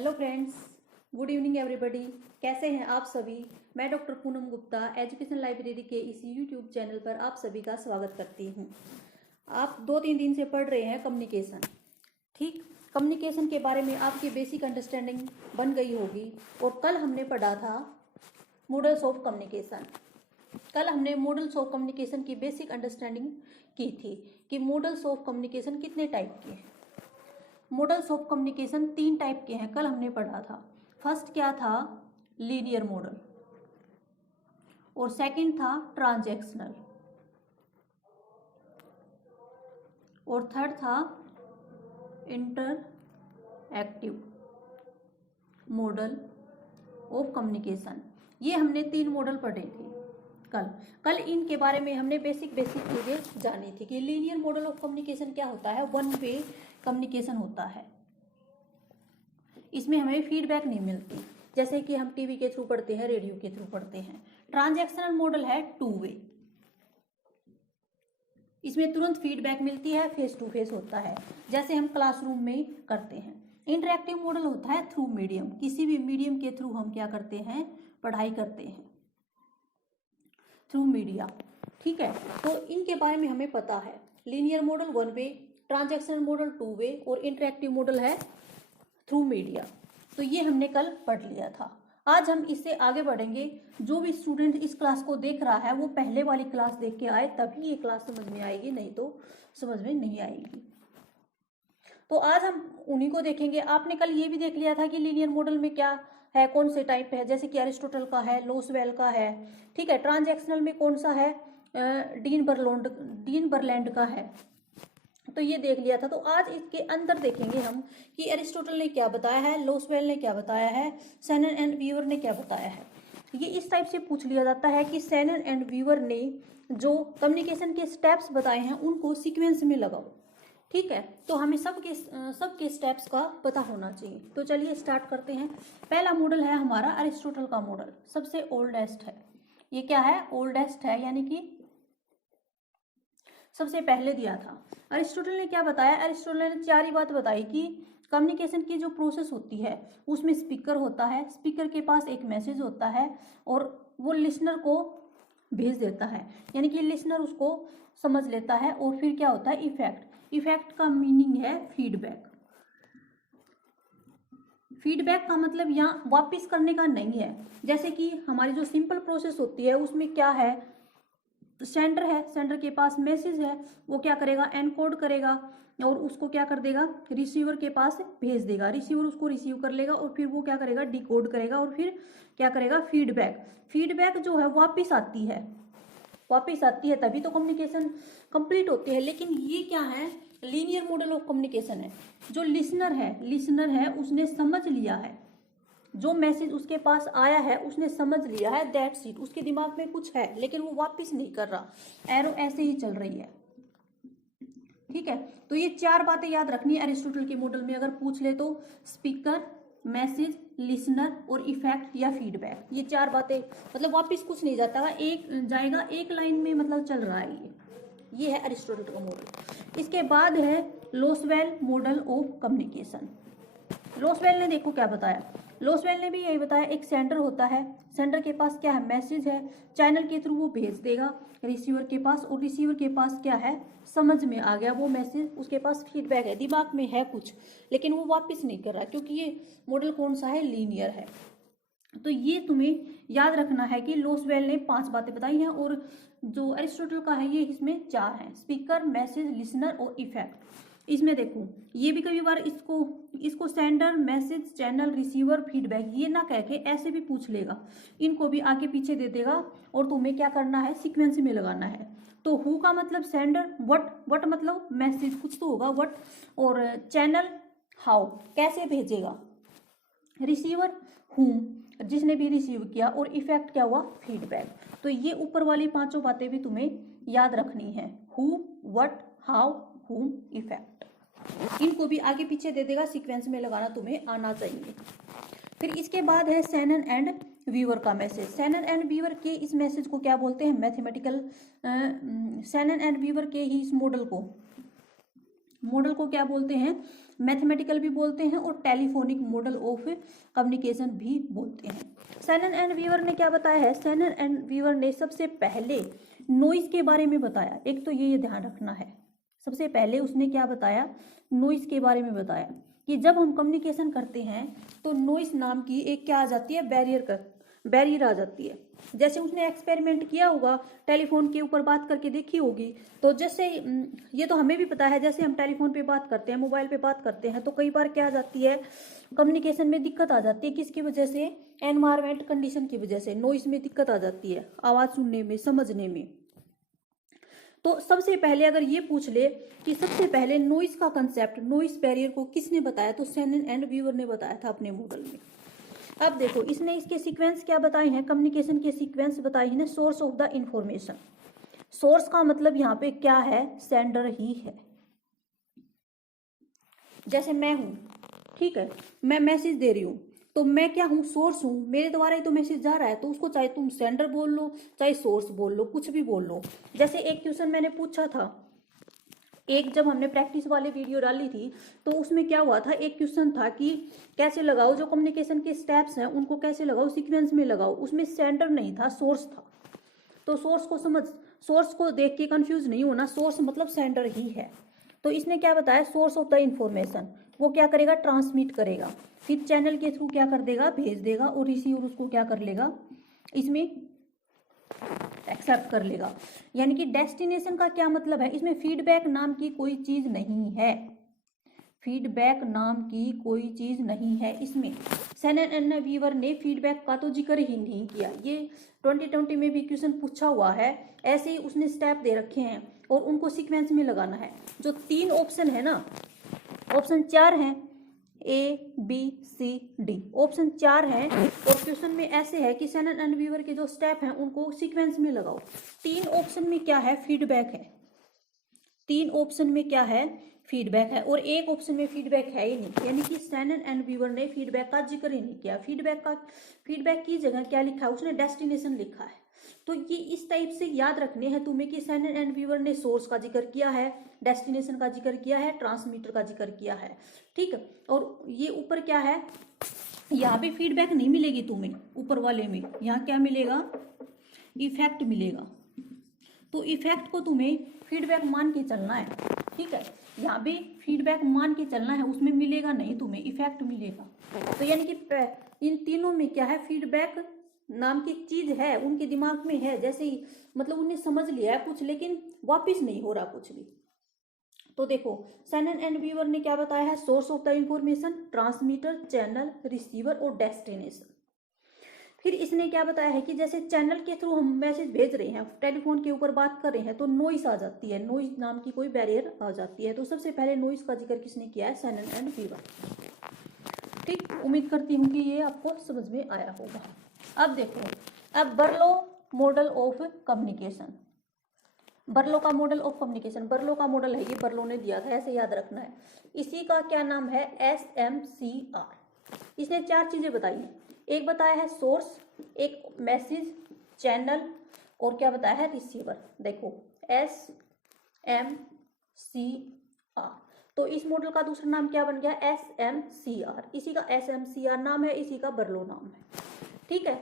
Hello friends, good evening everybody. कैसे हैं आप सभी। मैं doctor Poonam Gupta education library के इस यूट्यूब चैनल पर आप सभी का स्वागत करती हूं। आप 2-3 दिन से पढ़ रहे हैं कम्युनिकेशन। ठीक, कम्युनिकेशन के बारे में आपकी बेसिक अंडरस्टैंडिंग बन गई होगी। और कल हमने पढ़ा था मॉडल्स ऑफ कम्युनिकेशन। कल हमने मॉडल्स ऑफ कम्युनिकेशन की बेसिक अंडरस्टैंडिंग की थी कि मॉडल्स ऑफ कम्युनिकेशन कितने टाइप के हैं। मॉडल्स ऑफ कम्युनिकेशन 3 टाइप के हैं, कल हमने पढ़ा था। फर्स्ट क्या था, लीनियर मॉडल, और सेकंड था ट्रांजैक्शनल, और थर्ड था इंटरएक्टिव मॉडल ऑफ कम्युनिकेशन। ये हमने 3 मॉडल पढ़े थे कल इनके बारे में हमने बेसिक चीजें जानी थी कि लीनियर मॉडल ऑफ कम्युनिकेशन क्या होता है। वन वे कम्युनिकेशन होता है, इसमें हमें फीडबैक नहीं मिलती, जैसे कि हम टीवी के थ्रू पढ़ते हैं, रेडियो के थ्रू पढ़ते हैं। ट्रांजैक्शनल मॉडल है 2 वे, इसमें तुरंत फीडबैक मिलती है, फेस टू फेस होता है, जैसे हम क्लासरूम में करते हैं। इंटरैक्टिव मॉडल होता है थ्रू मीडियम, किसी भी मीडियम के थ्रू हम क्या करते हैं, पढ़ाई करते हैं, थ्रू मीडिया। ठीक है, तो इनके बारे में हमें पता है। लीनियर मॉडल 1 वे, ट्रांजैक्शनल मॉडल 2 वे, और इंटरैक्टिव मॉडल है थ्रू मीडिया। तो ये हमने कल पढ़ लिया था। आज हम इससे आगे बढ़ेंगे। जो भी स्टूडेंट इस क्लास को देख रहा है वो पहले वाली क्लास देख के आए, तभी ये क्लास समझ में आएगी, नहीं तो समझ में नहीं आएगी। तो आज हम उन्हीं को देखेंगे। आपने कल ये भी देख लिया था कि लीनियर मॉडल में क्या है, कौन से टाइप है, जैसे कि एरिस्टोटल का है, लोसवेल का है। ठीक है, ट्रांजैक्शनल में कौन सा है, डीन बर्लैंड का है। तो ये देख लिया था। तो आज इसके अंदर देखेंगे हम कि एरिस्टोटल ने क्या बताया है, लोसवेल ने क्या बताया है, सैनन एंड वीवर ने क्या बताया है। ये इस टाइप से पूछ लिया जाता है कि सैनन एंड वीवर ने जो कम्युनिकेशन के स्टेप्स बताए हैं उनको सीक्वेंस में लगाओ। ठीक है, तो हमें सबके स्टेप्स का पता होना चाहिए। तो चलिए स्टार्ट करते हैं। पहला मॉडल है हमारा एरिस्टोटल का मॉडल, सबसे ओल्डेस्ट है। ये क्या है, ओल्डेस्ट है, यानी कि सबसे पहले दिया था। अरिस्टोटल ने क्या बताया, अरिस्टोटल ने 4 ही बात बताई कि कम्युनिकेशन की जो प्रोसेस होती है उसमें स्पीकर होता है, स्पीकर के पास एक मैसेज होता है और वो लिसनर को भेज देता है, यानी कि लिसनर उसको समझ लेता है। और फिर क्या होता है, इफेक्ट का मीनिंग है फीडबैक। फीडबैक का मतलब यहाँ वापिस करने का नहीं है। जैसे कि हमारी जो सिंपल प्रोसेस होती है उसमें क्या है, सेंडर है, सेंडर के पास मैसेज है, वो क्या करेगा, एनकोड करेगा और उसको क्या कर देगा, रिसीवर के पास भेज देगा। रिसीवर उसको रिसीव कर लेगा और फिर वो क्या करेगा, डिकोड करेगा और फिर क्या करेगा, फीडबैक जो है वापिस आती है, तभी तो कम्युनिकेशन कंप्लीट होती है। लेकिन ये क्या है, लीनियर मॉडल ऑफ कम्युनिकेशन है। जो लिसनर है उसने समझ लिया है, जो मैसेज उसके पास आया है उसने समझ लिया है, दैट्स इट। उसके दिमाग में कुछ है लेकिन वो वापस नहीं कर रहा, एरो ऐसे ही चल रही है। ठीक है, तो ये 4 बातें याद रखनी है एरिस्टोटल के मॉडल में। अगर पूछ ले तो स्पीकर, मैसेज, लिसनर और इफेक्ट या फीडबैक, ये 4 बातें, मतलब वापस कुछ नहीं जाता है, एक जाएगा, एक लाइन में मतलब चल रहा है। ये है एरिस्टोटल का मॉडल। इसके बाद है लोसवेल मॉडल ऑफ कम्युनिकेशन। लोसवेल ने देखो क्या बताया, लोसवेल ने भी यही बताया, एक सेंडर होता है, सेंडर के पास क्या है, मैसेज है, चैनल के थ्रू वो भेज देगा रिसीवर के पास, और रिसीवर के पास क्या है, समझ में आ गया वो मैसेज, उसके पास फीडबैक है, दिमाग में है कुछ लेकिन वो वापस नहीं कर रहा, क्योंकि ये मॉडल कौन सा है, लीनियर है। तो ये तुम्हें याद रखना है कि लोसवेल ने 5 बातें बताई हैं और जो एरिस्टोटल का है ये इसमें 4 हैं, स्पीकर, मैसेज, लिसनर और इफेक्ट। इसमें देखो ये भी कई बार इसको sender, message, channel, receiver, feedback ये ना कह के ऐसे भी पूछ लेगा, इनको भी आगे पीछे दे देगा और तुम्हें क्या करना है, सीक्वेंस में लगाना है। तो हु का मतलब सेंडर, वट मतलब मैसेज, कुछ तो होगा वट, और चैनल हाउ कैसे भेजेगा, रिसीवर हुम जिसने भी रिसीव किया, और इफेक्ट क्या हुआ, फीडबैक। तो ये ऊपर वाली 5 बातें भी तुम्हें याद रखनी है, हु, वट, हाउ, हुम, इफेक्ट। इनको भी आगे पीछे दे देगा, सीक्वेंस में लगाना तुम्हें आना चाहिए। फिर इसके बाद है सैनन एंड वीवर का मैसेज। सैनन एंड वीवर के इस मैसेज को क्या बोलते हैं, मैथमेटिकल, सैनन एंड वीवर के ही इस मॉडल को मॉडल को क्या बोलते हैं, मैथमेटिकल भी बोलते हैं और टेलीफोनिक मॉडल ऑफ कम्युनिकेशन भी बोलते हैं। शैनन एंड वीवर ने क्या बताया है, शैनन एंड वीवर ने सबसे पहले नॉइज के बारे में बताया। एक तो ये ध्यान रखना है, सबसे पहले उसने क्या बताया, नॉइज के बारे में बताया कि जब हम कम्युनिकेशन करते हैं तो नॉइज नाम की एक क्या आ जाती है, बैरियर आ जाती है। जैसे उसने एक्सपेरिमेंट किया होगा, टेलीफोन के ऊपर बात करके देखी होगी, तो जैसे ये तो हमें भी पता है, जैसे हम टेलीफोन पे बात करते हैं, मोबाइल पे बात करते हैं, तो कई बार क्या आ जाती है, कम्युनिकेशन में दिक्कत आ जाती है। किसकी वजह से, एनवायरमेंट कंडीशन की वजह से नॉइज में दिक्कत आ जाती है, आवाज सुनने में, समझने में। तो सबसे पहले अगर ये पूछ ले कि सबसे पहले नॉइज का कंसेप्ट, नॉइज बैरियर को किसने बताया, तो शैनन एंड वीवर ने बताया था अपने मॉडल में। अब देखो इसने इसके सीक्वेंस क्या बताए हैं, कम्युनिकेशन के सीक्वेंस बताए हैं, source of the information. Source का मतलब यहाँ पे क्या है, सेंडर ही है। जैसे मैं हूं, ठीक है, मैं मैसेज दे रही हूं, तो मैं क्या हूं, सोर्स हूं, मेरे द्वारा ही तो मैसेज जा रहा है, तो उसको चाहे तुम सेंडर बोल लो, चाहे सोर्स बोल लो, कुछ भी बोल लो। जैसे एक क्वेश्चन मैंने पूछा था, एक जब हमने प्रैक्टिस वाली वीडियो डाली थी, तो उसमें क्या हुआ था, एक क्वेश्चन था कि कैसे लगाओ, जो कम्युनिकेशन के स्टेप्स हैं उनको कैसे लगाओ, सीक्वेंस में लगाओ। उसमें सेंडर नहीं था, सोर्स था। तो सोर्स को देख के कंफ्यूज नहीं होना, सोर्स मतलब सेंडर ही है। तो इसने क्या बताया, सोर्स ऑफ द इंफॉर्मेशन, वो क्या करेगा, ट्रांसमिट करेगा, फिर चैनल के थ्रू क्या कर देगा, भेज देगा, और रिसीवर उसको क्या कर लेगा, इसमें एक्सेप्ट कर लेगा। यानी कि डेस्टिनेशन का क्या मतलब है, इसमें फीडबैक नाम की कोई चीज नहीं है, फीडबैक नाम की कोई चीज नहीं है इसमें। शैनन एंड वीवर ने फीडबैक का तो जिक्र ही नहीं किया। ये 2020 में भी क्वेश्चन पूछा हुआ है, ऐसे ही उसने स्टेप दे रखे हैं और उनको सीक्वेंस में लगाना है। जो 3 ऑप्शन है ना, ऑप्शन 4 हैं, A B C D, option 4 है, और क्वेश्चन में ऐसे है कि शैनन एंड वीवर के जो स्टेप हैं उनको सीक्वेंस में लगाओ। 3 ऑप्शन में क्या है, फीडबैक है, 3 ऑप्शन में क्या है, फीडबैक है, और एक ऑप्शन में फीडबैक है ही नहीं। यानी कि शैनन एंड वीवर ने फीडबैक का जिक्र ही नहीं किया। फीडबैक की जगह क्या लिखा है, उसने डेस्टिनेशन लिखा है। तो ये इस टाइप से याद रखने हैं तुम्हें कि शैनन एंड वीवर ने सोर्स का जिक्र किया है, डेस्टिनेशन का जिक्र किया है, ट्रांसमीटर का जिक्र किया है, ठीक है। और ये ऊपर क्या है, यहाँ पे फीडबैक नहीं मिलेगी तुम्हें, ऊपर वाले में यहाँ क्या मिलेगा, इफेक्ट मिलेगा। तो इफेक्ट को तुम्हें फीडबैक मान के चलना है, ठीक है। यहाँ भी फीडबैक मान के चलना है, उसमें मिलेगा नहीं तुम्हें, इफेक्ट मिलेगा। तो यानी कि इन तीनों में क्या है, फीडबैक नाम की चीज है, उनके दिमाग में है, जैसे ही मतलब उन्हें समझ लिया है कुछ, लेकिन वापिस नहीं हो रहा कुछ भी। तो देखो शैनन एंड वीवर ने क्या बताया है, source of the information, transmitter, channel, receiver और डेस्टिनेशन। फिर इसने क्या बताया है कि जैसे चैनल के थ्रू हम मैसेज भेज रहे हैं, टेलीफोन के ऊपर बात कर रहे हैं, तो नॉइस आ जाती है, नॉइस नाम की कोई बैरियर आ जाती है। तो सबसे पहले नॉइस का जिक्र किसने किया है, शैनन एंड वीवर, ठीक। उम्मीद करती हूँ कि ये आपको समझ में आया होगा। अब देखो, अब बर्लो मॉडल ऑफ कम्युनिकेशन, बर्लो का मॉडल ऑफ कम्युनिकेशन, बर्लो का मॉडल है ये, बर्लो ने दिया था, ऐसे याद रखना है। इसी का क्या नाम है, SMCR। इसने 4 चीजें बताई हैं, एक बताया है सोर्स, एक मैसेज, चैनल, और क्या बताया है, रिसीवर। देखो SMCR, तो इस मॉडल का दूसरा नाम क्या बन गया, SMCR। इसी का SMCR नाम है, इसी का बर्लो नाम है, ठीक है।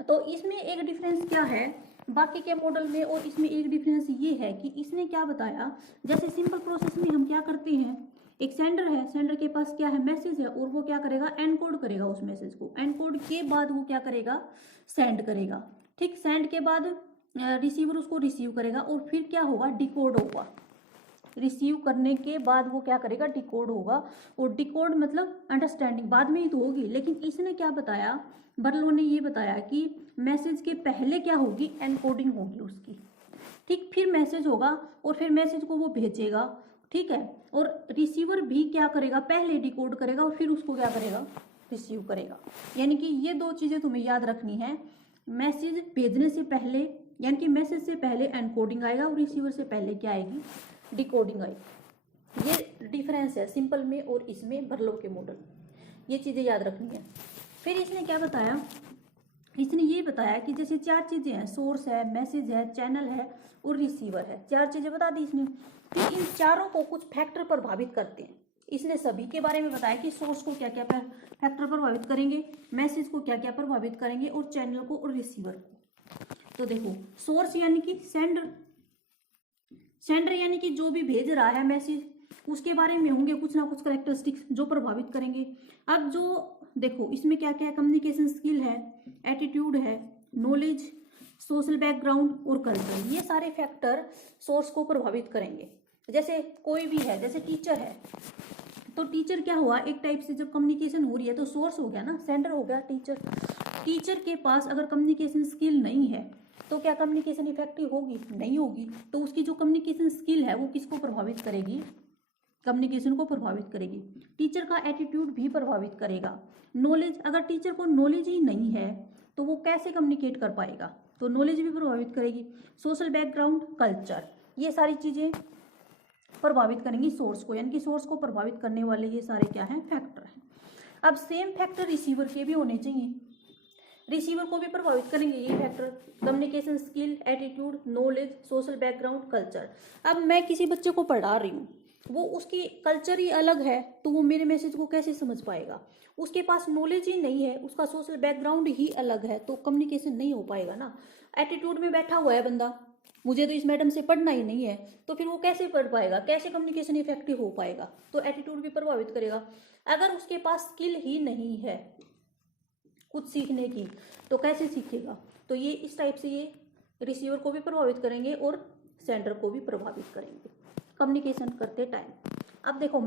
तो इसमें एक डिफरेंस क्या है बाकी के मॉडल में, और इसमें एक डिफरेंस ये है कि इसने क्या बताया, जैसे सिंपल प्रोसेस में हम क्या करते हैं, एक सेंडर है, सेंडर के पास क्या है, मैसेज है, और वो क्या करेगा, एनकोड करेगा उस मैसेज को, एनकोड के बाद वो क्या करेगा, सेंड करेगा, ठीक। सेंड के बाद रिसीवर उसको रिसीव करेगा, और फिर क्या होगा, डिकोड होगा। रिसीव करने के बाद वो क्या करेगा, डिकोड होगा, और डिकोड मतलब अंडरस्टैंडिंग बाद में ही तो होगी। लेकिन इसने क्या बताया, बर्लो ने ये बताया कि मैसेज के पहले क्या होगी, एनकोडिंग होगी उसकी, ठीक। फिर मैसेज होगा, और फिर मैसेज को वो भेजेगा, ठीक है। और रिसीवर भी क्या करेगा, पहले डिकोड करेगा, और फिर उसको क्या करेगा, रिसीव करेगा। यानी कि ये 2 चीजें तुम्हें याद रखनी है, मैसेज भेजने से पहले, यानी कि मैसेज से पहले एनकोडिंग आएगा, और रिसीवर से पहले क्या आएगी, डिकोडिंग आएगी। ये डिफरेंस है सिंपल में और इसमें, बर्लो के मॉडल, ये चीजें याद रखनी है। फिर इसने क्या बताया, इसने ये बताया कि जैसे 4 चीजें हैं, सोर्स है, मैसेज है, चैनल है और रिसीवर है, 4 चीजें बता दी इसने। फिर इन चारों को कुछ फैक्टर प्रभावित करते हैं। इसने सभी के बारे में बताया कि सोर्स को क्या क्या फैक्टर प्रभावित करेंगे, मैसेज को क्या क्या प्रभावित करेंगे, और चैनल को और रिसीवर को। तो देखो, सोर्स यानी कि सेंडर यानी कि जो भी भेज रहा है मैसेज, उसके बारे में होंगे कुछ ना कुछ कैरेक्टरिस्टिक्स जो प्रभावित करेंगे। अब जो देखो इसमें क्या क्या है, कम्युनिकेशन स्किल है, एटीट्यूड है, नॉलेज, सोशल बैकग्राउंड और कल्चर, ये सारे फैक्टर सोर्स को प्रभावित करेंगे। जैसे कोई भी है, जैसे टीचर है, तो टीचर क्या हुआ, एक टाइप से जब कम्युनिकेशन हो रही है तो सोर्स हो गया ना, सेंडर हो गया टीचर। टीचर के पास अगर कम्युनिकेशन स्किल नहीं है तो क्या कम्युनिकेशन इफेक्टिव होगी? नहीं होगी। तो उसकी जो कम्युनिकेशन स्किल है वो किसको प्रभावित करेगी? कम्युनिकेशन को प्रभावित करेगी। टीचर का एटीट्यूड भी प्रभावित करेगा। नॉलेज, अगर टीचर को नॉलेज ही नहीं है तो वो कैसे कम्युनिकेट कर पाएगा? तो नॉलेज भी प्रभावित करेगी। सोशल बैकग्राउंड, कल्चर, ये सारी चीजें प्रभावित करेंगी सोर्स को, यानी कि सोर्स को प्रभावित करने वाले ये सारे क्या हैं? फैक्टर हैं। अब सेम फैक्टर रिसीवर के भी होने चाहिए, रिसीवर को भी प्रभावित करेंगे ये factor, communication skill, attitude, knowledge, social background, culture. अब मैं किसी बच्चे को पढ़ा रही हूँ, वो उसकी कल्चर ही अलग है तो वो मेरे मैसेज को कैसे समझ पाएगा? उसके पास नॉलेज ही नहीं है, उसका सोशल बैकग्राउंड ही अलग है, तो कम्युनिकेशन नहीं हो पाएगा ना। एटीट्यूड में बैठा हुआ है बंदा, मुझे तो इस मैडम से पढ़ना ही नहीं है, तो फिर वो कैसे पढ़ पाएगा? कैसे कम्युनिकेशन इफेक्टिव हो पाएगा? तो एटीट्यूड भी प्रभावित करेगा। अगर उसके पास स्किल ही नहीं है कुछ सीखने की तो कैसे सीखेगा? तो ये इस टाइप से ये रिसीवर को भी प्रभावित करेंगे और सेंडर को भी प्रभावित करेंगे कम्युनिकेशन करते टाइम। अब देखो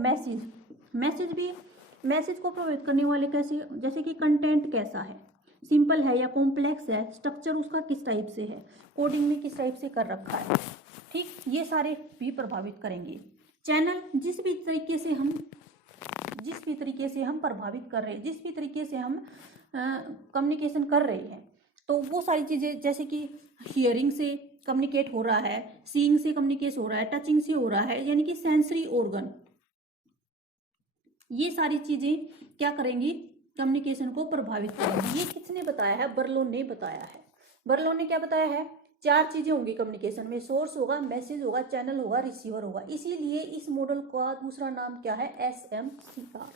मैसेज को प्रभावित करने वाले कैसे, जैसे कि कंटेंट कैसा है, सिंपल है या कॉम्प्लेक्स है, स्ट्रक्चर उसका किस टाइप से है, कोडिंग में किस टाइप से कर रखा है, ठीक, ये सारे भी प्रभावित करेंगे। चैनल, जिस भी तरीके से हम प्रभावित कर रहे हैं, जिस भी तरीके से हम कम्युनिकेशन कर रहे हैं, तो वो सारी चीज़ें, जैसे कि हियरिंग से कम्युनिकेट हो रहा है, सीइंग से कम्युनिकेट हो रहा है, टचिंग से हो रहा है, यानी कि सेंसरी ऑर्गन, ये सारी चीजें क्या करेंगी? कम्युनिकेशन को प्रभावित करेंगी। ये किसने बताया है? बर्लो ने बताया है। बर्लो ने क्या बताया है? 4 चीजें होंगी कम्युनिकेशन में, सोर्स होगा, मैसेज होगा, चैनल होगा, रिसीवर होगा। इसीलिए इस मॉडल का दूसरा नाम क्या है? SMCR।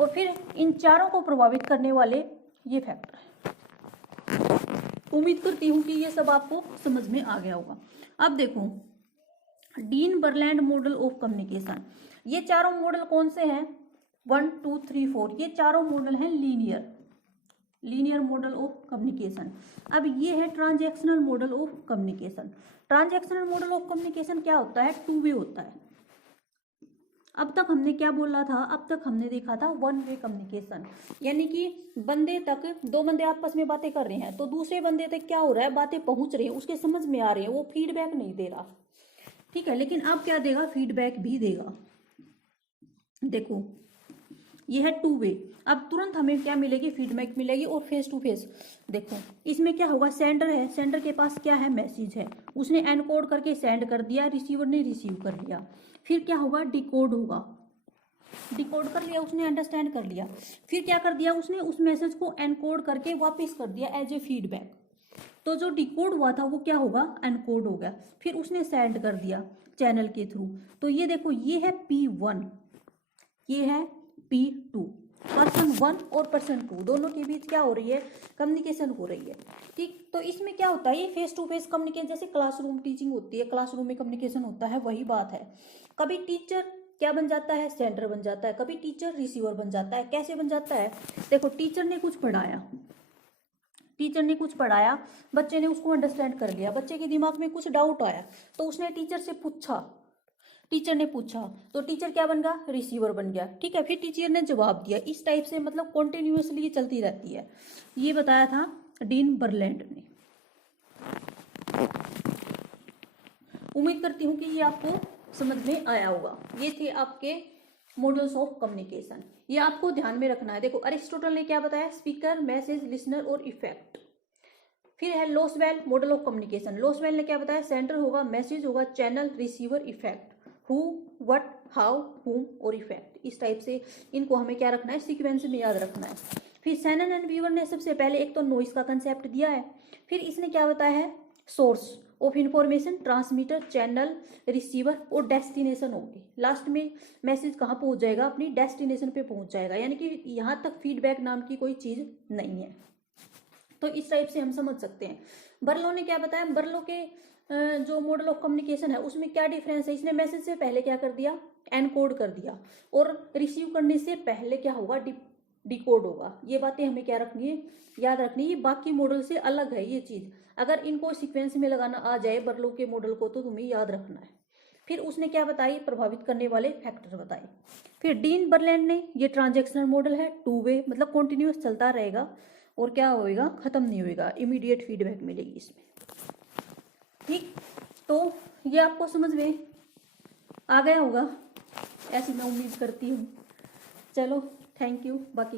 और फिर इन चारों को प्रभावित करने वाले ये फैक्टर है। उम्मीद करती हूँ कि ये सब आपको समझ में आ गया होगा। अब देखो, डीन बर्लैंड मॉडल ऑफ कम्युनिकेशन, ये चारों मॉडल कौन से हैं? 1 2 3 4, ये चारों मॉडल हैं लीनियर मॉडल ऑफ कम्युनिकेशन। अब ये है transactional model of communication. Transactional model of communication क्या होता है? 2 वे होता है। अब तक हमने क्या बोला था? अब तक हमने देखा था 1 वे कम्युनिकेशन, यानी कि बंदे तक, 2 बंदे आपस में बातें कर रहे हैं तो दूसरे बंदे तक क्या हो रहा है? बातें पहुंच रही हैं, उसके समझ में आ रही है, वो फीडबैक नहीं दे रहा, ठीक है। लेकिन अब क्या देगा? फीडबैक भी देगा। देखो, ये है 2 वे। अब तुरंत हमें क्या मिलेगी? फीडबैक मिलेगी। और फेस टू फेस देखो, इसमें क्या होगा? सेंडर है, सेंडर के पास क्या है? मैसेज है, उसने एनकोड करके सेंड कर दिया, रिसीवर ने रिसीव कर लिया। फिर क्या होगा? डिकोड होगा, डिकोड कर लिया उसने, अंडरस्टैंड कर लिया। फिर क्या कर दिया उसने? उस मैसेज को एनकोड करके वापस कर दिया एज ए फीडबैक। तो जो डिकोड हुआ था वो क्या होगा? एनकोड हो गया। फिर उसने सेंड कर दिया चैनल के थ्रू। तो ये देखो, ये है P1, ये है P2। पर्सन 1 और पर्सन 2 दोनों के बीच क्या हो रही है? कम्युनिकेशन हो रही है, ठीक। तो इसमें क्या होता है? ये फेस टू फेस कम्युनिकेशन, जैसे क्लासरूम टीचिंग होती है, क्लासरूम में कम्युनिकेशन होता है, वही बात है। कभी टीचर क्या बन जाता है? सेंडर बन जाता है, कभी टीचर रिसीवर बन जाता है। कैसे बन जाता है? देखो, टीचर ने कुछ पढ़ाया, बच्चे ने उसको अंडरस्टैंड कर लिया, बच्चे के दिमाग में कुछ डाउट आया तो उसने टीचर से पूछा, टीचर ने पूछा तो टीचर क्या बन गया? रिसीवर बन गया, ठीक है। फिर टीचर ने जवाब दिया। इस टाइप से मतलब कॉन्टिन्यूसली चलती रहती है। ये बताया था डीन बर्लैंड ने। उम्मीद करती हूँ कि ये आपको समझ में आया होगा। ये थे आपके मॉडल्स ऑफ कम्युनिकेशन, ये आपको ध्यान में रखना है। देखो, अरिस्टोटल ने क्या बताया? स्पीकर, मैसेज, लिसनर और इफेक्ट। फिर है लोसवेल मॉडल ऑफ कम्युनिकेशन। लोसवेल ने क्या बताया? सेंटर होगा, मैसेज होगा, channel, receiver, effect. Who, what, how, हुम और इफेक्ट। इस टाइप से इनको हमें क्या रखना है? सीक्वेंस में याद रखना है। फिर सैनन एंड वीवर ने सबसे पहले एक तो नॉइस का कंसेप्ट दिया है, फिर इसने क्या बताया है? Source of information, transmitter, channel, receiver और डेस्टिनेशन होगी। लास्ट में मैसेज कहाँ पहुंच जाएगा, अपनी डेस्टिनेशन पे पहुंच जाएगा, यानी कि यहाँ तक फीडबैक नाम की कोई चीज़ नहीं है। तो इस टाइप से हम समझ सकते हैं। बर्लो ने क्या बताया, बर्लो के जो मॉडल ऑफ कम्युनिकेशन है उसमें क्या डिफरेंस है, इसने मैसेज से पहले क्या कर दिया, एनकोड कर दिया, और रिसीव करने से पहले क्या होगा, डिकोड होगा। ये बातें हमें क्या रखनी है, याद रखनी है। बाकी मॉडल से अलग है ये चीज, अगर इनको सीक्वेंस में लगाना आ जाए बर्लो के मॉडल को तो तुम्हें याद रखना है। फिर उसने क्या बताई, प्रभावित करने वाले फैक्टर बताए। फिर डीन बर्लैंड ने, ये ट्रांजैक्शनल मॉडल है, टू वे मतलब कॉन्टिन्यूस चलता रहेगा और क्या होएगा, खत्म नहीं होएगा, इमीडिएट फीडबैक मिलेगी इसमें। ठीक, तो ये आपको समझ में आ गया होगा, ऐसी मैं उम्मीद करती हूँ। चलो, थैंक यू। बाकी